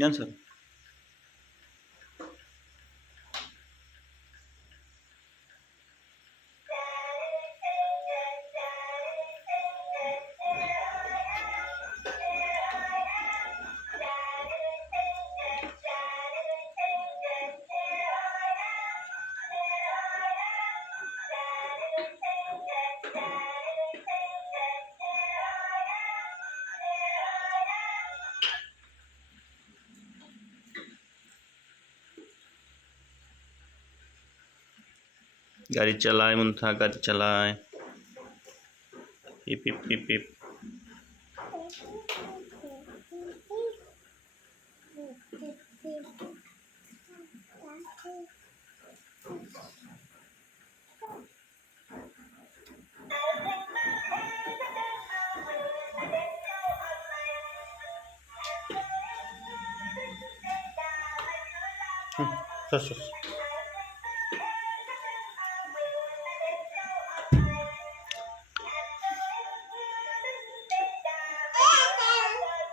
গান শোন। गाड़ी चलाए मुंथा, गाड़ी चलाए। पिप पिप पिप पिप।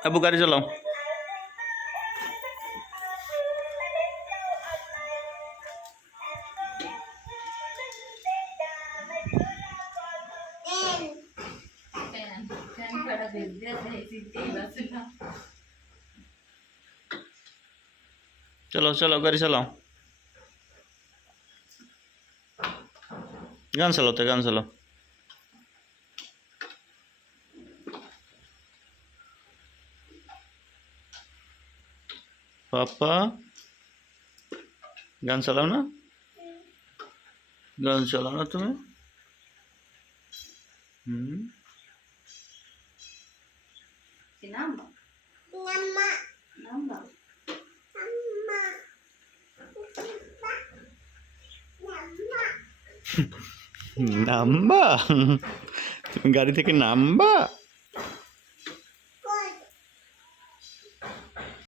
अबू गाड़ी चलाओ। चलो चलो गाड़ी चलाओ। गान चलाओ, गान चलाओ। पापा गान चलाओ ना, गान चलाओ ना तुम्हें। নামবা? তুমি গাড়ি থেকে নামবা?